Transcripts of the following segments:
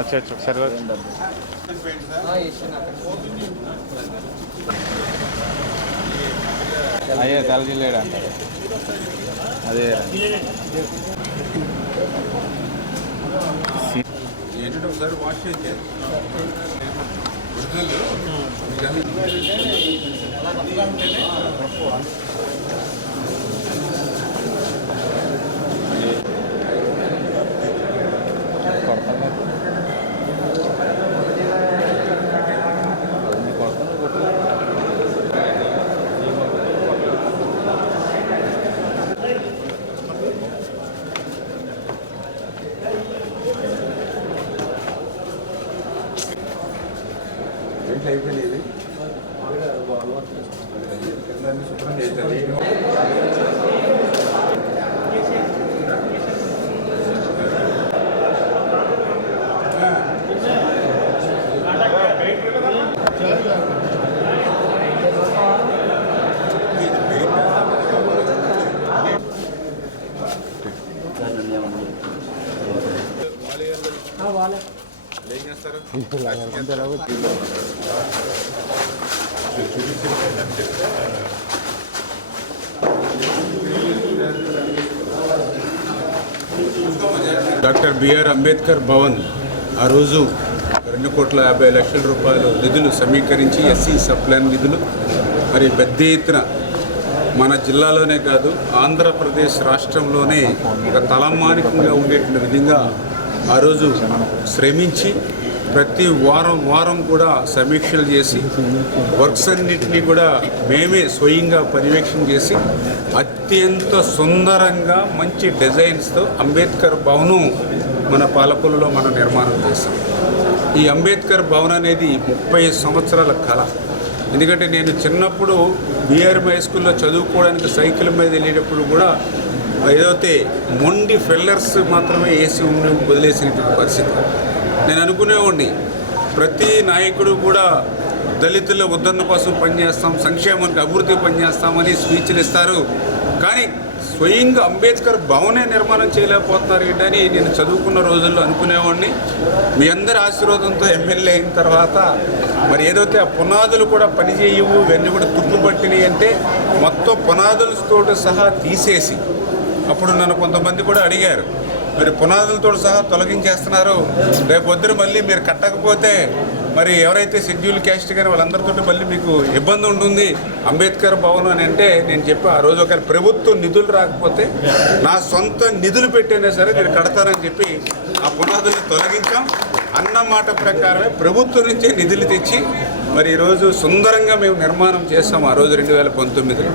अच्छा सर అయ్యే తలజిల్లేడు అంటారు అదే ఏంటంటే ఒకసారి వాష్ చేయాలి అయిపోయింది శుభ్రం చేయాలి. ఏం చేస్తారు డాక్టర్ బిఆర్ అంబేద్కర్ భవన్ ఆ రోజు 2,50,00,000 రూపాయలు నిధులు సమీకరించి ఎస్సీ సప్లైన్ నిధులు మరి పెద్ద ఎత్తున మన జిల్లాలోనే కాదు ఆంధ్రప్రదేశ్ రాష్ట్రంలోనే ఒక తలమానికంగా ఉండేటువంటి విధంగా ఆ రోజు శ్రమించి ప్రతి వారం కూడా సమీక్షలు చేసి వర్క్స్ అన్నింటినీ కూడా మేమే స్వయంగా పర్యవేక్షణ చేసి అత్యంత సుందరంగా మంచి డిజైన్స్తో అంబేద్కర్ భవనం మన పాలకొల్లులో మనం నిర్మాణం చేస్తాం. ఈ అంబేద్కర్ భవన్ అనేది 30 సంవత్సరాల కళ. ఎందుకంటే నేను చిన్నప్పుడు బీఆర్ఎం హై స్కూల్లో చదువుకోవడానికి సైకిల్ మీద వెళ్ళేటప్పుడు కూడా ఏదైతే మొండి ఫెల్లర్స్ మాత్రమే వేసి వదిలేసినటువంటి పరిస్థితి. నేను అనుకునేవాడిని ప్రతి నాయకుడు కూడా దళితుల ఉద్ధరణ కోసం పనిచేస్తాం, సంక్షేమానికి అభివృద్ధి పనిచేస్తామని స్పీచ్లు ఇస్తారు, కానీ స్వయంగా అంబేద్కర్ భవనే నిర్మాణం చేయలేకపోతున్నారు ఏంటని నేను చదువుకున్న రోజుల్లో అనుకునేవాడిని. మీ అందరి ఆశీర్వాదంతో ఎమ్మెల్యే అయిన తర్వాత మరి ఏదైతే ఆ పునాదులు కూడా పనిచేయవు, ఇవన్నీ కూడా తుప్పుపట్టినాయి అంటే మొత్తం పునాదులతో సహా తీసేసి, అప్పుడు నన్ను కొంతమంది కూడా అడిగారు, మరి పునాదులతో సహా తొలగించేస్తున్నారు, రేపు పొద్దున మళ్ళీ మీరు కట్టకపోతే మరి ఎవరైతే షెడ్యూల్ క్యాస్ట్ కానీ వాళ్ళందరితో మళ్ళీ మీకు ఇబ్బంది ఉంటుంది అంబేద్కర్ భవన్ అని అంటే నేను చెప్పి ఆ రోజు ఒక ప్రభుత్వం నిధులు రాకపోతే నా సొంత నిధులు పెట్టైనా సరే నేను కడతానని చెప్పి ఆ పునాదులు తొలగించాం. అన్న మాట ప్రకారమే ప్రభుత్వం నుంచే నిధులు తెచ్చి మరి ఈరోజు సుందరంగా మేము నిర్మాణం చేస్తాం. ఆ రోజు 2019లో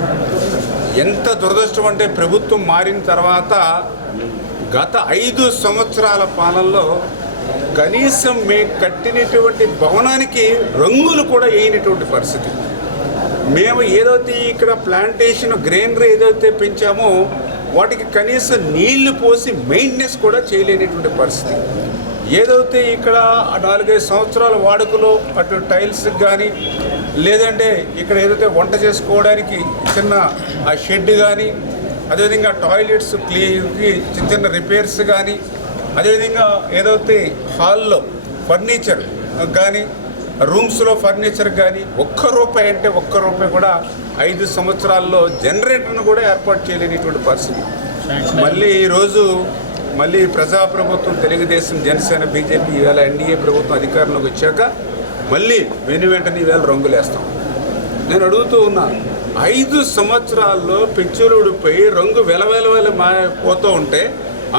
ఎంత దురదృష్టం అంటే ప్రభుత్వం మారిన తర్వాత గత 5 సంవత్సరాల పాలనలో కనీసం మేము కట్టినటువంటి భవనానికి రంగులు కూడా వేయనటువంటి పరిస్థితి. మేము ఏదైతే ఇక్కడ ప్లాంటేషన్ గ్రీనరీ ఏదైతే పెంచామో వాటికి కనీసం నీళ్లు పోసి మెయింటెనెన్స్ కూడా చేయలేనటువంటి పరిస్థితి. ఏదైతే ఇక్కడ 4-5 సంవత్సరాల వాడుకలో అటు టైల్స్కి కానీ లేదంటే ఇక్కడ ఏదైతే వంట చేసుకోవడానికి చిన్న ఆ షెడ్ కానీ, అదేవిధంగా టాయిలెట్స్ క్లీన్కి చిన్న రిపేర్స్ కానీ, అదేవిధంగా ఏదైతే హాల్లో ఫర్నిచర్ కానీ రూమ్స్లో ఫర్నిచర్ కానీ ₹1 అంటే ₹1 కూడా 5 సంవత్సరాల్లో జనరేటర్ను కూడా ఏర్పాటు చేయలేనిటువంటి పరిస్థితి. మళ్ళీ ఈరోజు మళ్ళీ ప్రజాప్రభుత్వం తెలుగుదేశం, జనసేన, బీజేపీ ఈవేళ ఎన్డీఏ ప్రభుత్వం అధికారంలోకి వచ్చాక మళ్ళీ వెంటనే ఈవేళ రంగులేస్తాం. నేను అడుగుతూ ఉన్నా, 5 సంవత్సరాల్లో పెచ్చులుడిపోయి రంగు వెలవెలవెల పోతూ ఉంటే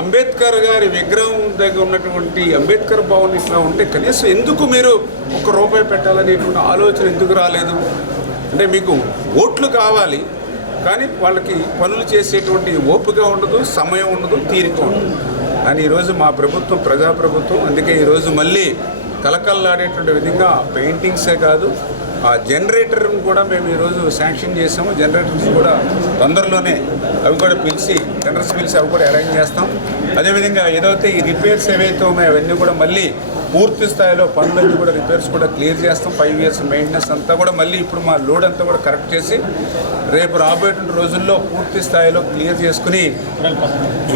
అంబేద్కర్ గారి విగ్రహం దగ్గర ఉన్నటువంటి అంబేద్కర్ భవన్ ఇట్లా ఉంటే కనీసం ఎందుకు మీరు ₹1 పెట్టాలనేటువంటి ఆలోచన ఎందుకు రాలేదు? అంటే మీకు ఓట్లు కావాలి, కానీ వాళ్ళకి పనులు చేసేటువంటి ఓపిక ఉండదు, సమయం ఉండదు, తీరిక ఉండదు. అని ఈరోజు మా ప్రభుత్వం ప్రజాప్రభుత్వం. అందుకే ఈరోజు మళ్ళీ కలకల్లాడేటువంటి విధంగా పెయింటింగ్సే కాదు, ఆ జనరేటర్ను కూడా మేము ఈరోజు శాంక్షన్ చేసాము. జనరేటర్స్ కూడా తొందరలోనే అవి కూడా టెండర్స్ పిలిచి అవి కూడా అరేంజ్ చేస్తాం. అదేవిధంగా ఏదైతే ఈ రిపేర్స్ ఏవైతే ఉన్నాయో అవన్నీ కూడా మళ్ళీ పూర్తి స్థాయిలో పనులన్నీ కూడా రిపేర్స్ కూడా క్లియర్ చేస్తాం. 5 years మెయింటెనెన్స్ అంతా కూడా మళ్ళీ ఇప్పుడు మా లోడ్ అంతా కూడా కరెక్ట్ చేసి రేపు రాబోయేటువంటి రోజుల్లో పూర్తి స్థాయిలో క్లియర్ చేసుకుని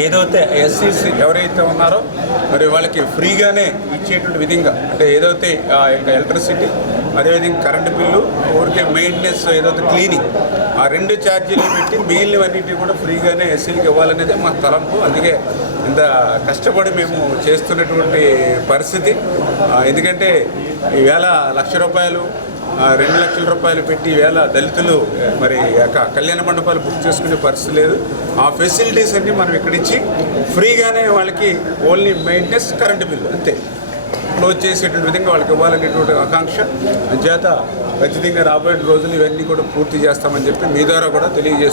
ఏదైతే ఎస్సీసీ ఎవరైతే ఉన్నారో మరి వాళ్ళకి ఫ్రీగానే ఇచ్చేటువంటి విధంగా అంటే ఏదైతే ఎలక్ట్రిసిటీ అదేవిధంగా కరెంటు బిల్లు ఊరికే మెయింటెనెన్స్ ఏదైతే క్లీనింగ్ ఆ 2 ఛార్జీలు పెట్టి మిగిలినవన్నింటినీ కూడా ఫ్రీగానే ఎస్సీలకు ఇవ్వాలనేదే మా తలంపు. అందుకే ఇంత కష్టపడి మేము చేస్తున్నటువంటి పరిస్థితి. ఎందుకంటే ఈవేళ ₹1,00,000 2 లక్షల రూపాయలు పెట్టి ఈవేళ దళితులు మరి కళ్యాణ మండపాలు బుక్ చేసుకునే పరిస్థితి లేదు. ఆ ఫెసిలిటీస్ అన్నీ మనం ఇక్కడిచ్చి ఫ్రీగానే వాళ్ళకి ఓన్లీ మెయింటెనెన్స్ కరెంటు బిల్లు అంతే క్లోజ్ చేసేటువంటి విధంగా వాళ్ళకి ఇవ్వాలనేటువంటి ఆకాంక్ష. అంచేత ఖచ్చితంగా రాబోయే రోజులు ఇవన్నీ కూడా పూర్తి చేస్తామని చెప్పి మీ ద్వారా కూడా తెలియజేస్తూ